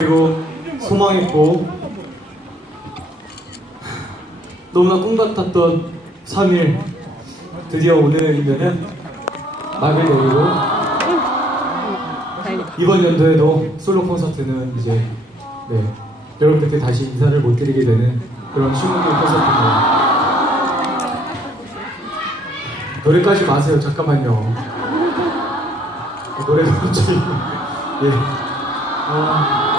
그리고 소망했고 너무나 꿈 같았던 3일 드디어 오늘이면은 막을 내리고 이번 연도에도 솔로 콘서트는 이제 네 여러분들께 다시 인사를 못 드리게 되는 그런 신문기 콘서트입니다. 노래까지 마세요. 잠깐만요. 노래가 갑자기 예. 아,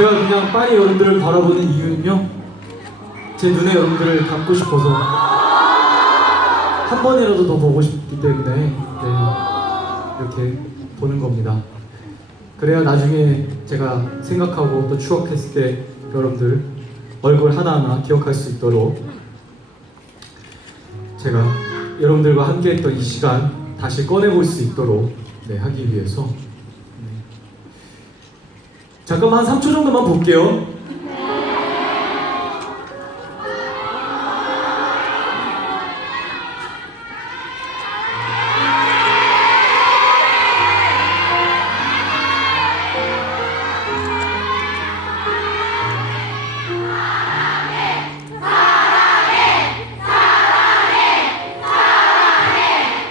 제가 그냥 파리 여러분들을 바라보는 이유는요. 제 눈에 여러분들을 담고 싶어서 한 번이라도 더 보고 싶기 때문에 네, 이렇게 보는 겁니다. 그래야 나중에 제가 생각하고 또 추억했을 때 여러분들 얼굴 하나하나 기억할 수 있도록 제가 여러분들과 함께했던 이 시간 다시 꺼내볼 수 있도록 네, 하기 위해서 네. 잠깐만 한 3초 정도만 볼게요.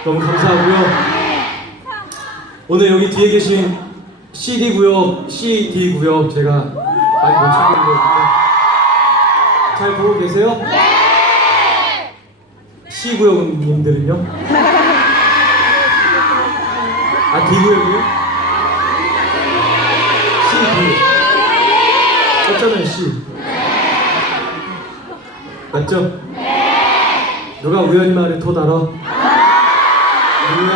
너무 감사하고요. 오늘 여기 뒤에 계신 CD 구역, CD 구역 제가 많이 못 챙겨드렸는데 잘 보고 계세요? 네. C 구역님들은요? 아 D 구역이요? C D. 맞잖아요 C. 맞죠? 누가 우연히 말을 토 달아? 누구야?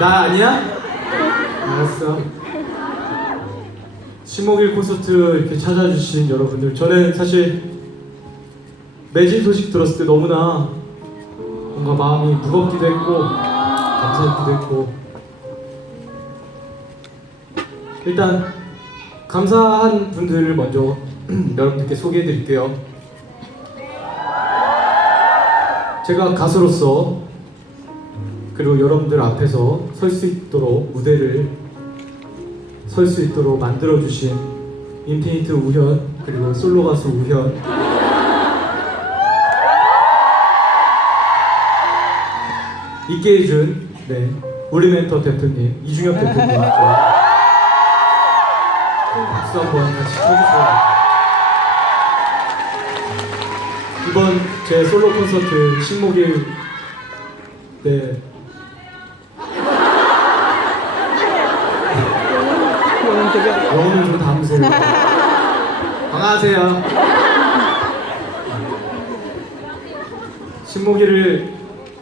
나 아니야? 알았어. 신목일 콘서트 이렇게 찾아주신 여러분들, 저는 사실 매진 소식 들었을 때 너무나 뭔가 마음이 무겁기도 했고 감사했기도 했고 일단 감사한 분들을 먼저 여러분들께 소개해드릴게요. 제가 가수로서 그리고 여러분들 앞에서 설 수 있도록 무대를 설 수 있도록 만들어 주신 인피니트 우현 그리고 솔로 가수 우현 있게 해준 네 올리멘터 대표님 이중엽 대표님과 박수 한번 같이 쳐주세요. 이번 제 솔로 콘서트 신목일 네 영혼을 좀 담으세요. 강하세요. 신목일을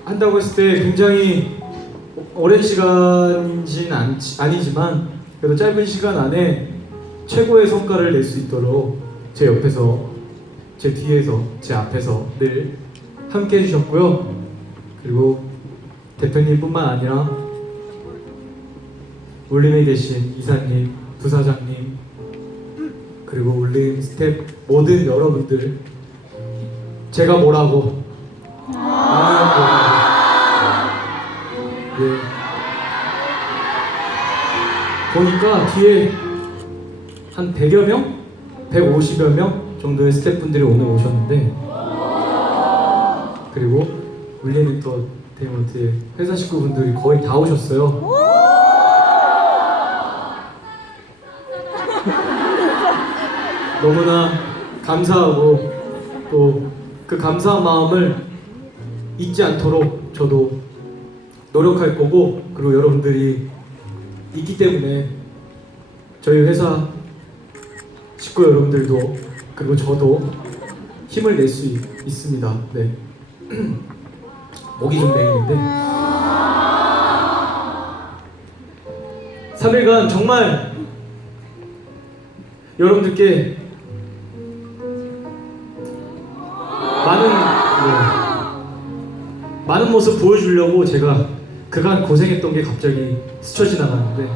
한다고 했을 때 굉장히 오랜 시간인지는 안- 아니지만 그래도 짧은 시간 안에 최고의 성과를 낼 수 있도록 제 옆에서 제 뒤에서 제 앞에서 늘 함께 해주셨고요. 그리고 대표님뿐만 아니라 울림에 계신 이사님, 부사장님, 그리고 울림 스텝 모든 여러분들 제가 뭐라고 아, 뭐. 예. 보니까 뒤에 한 100여 명? 150여 명 정도의 스태프분들이 오늘 오셨는데 그리고 울림 엔터테인먼트의 회사 식구분들이 거의 다 오셨어요. 너무나 감사하고 또 그 감사한 마음을 잊지 않도록 저도 노력할 거고 그리고 여러분들이 있기 때문에 저희 회사 식구 여러분들도 그리고 저도 힘을 낼 수 있습니다. 네. 목이 좀 메이는데 3일간 정말 여러분들께 많은 네, 많은 모습 보여주려고 제가 그간 고생했던 게 갑자기 스쳐 지나가는데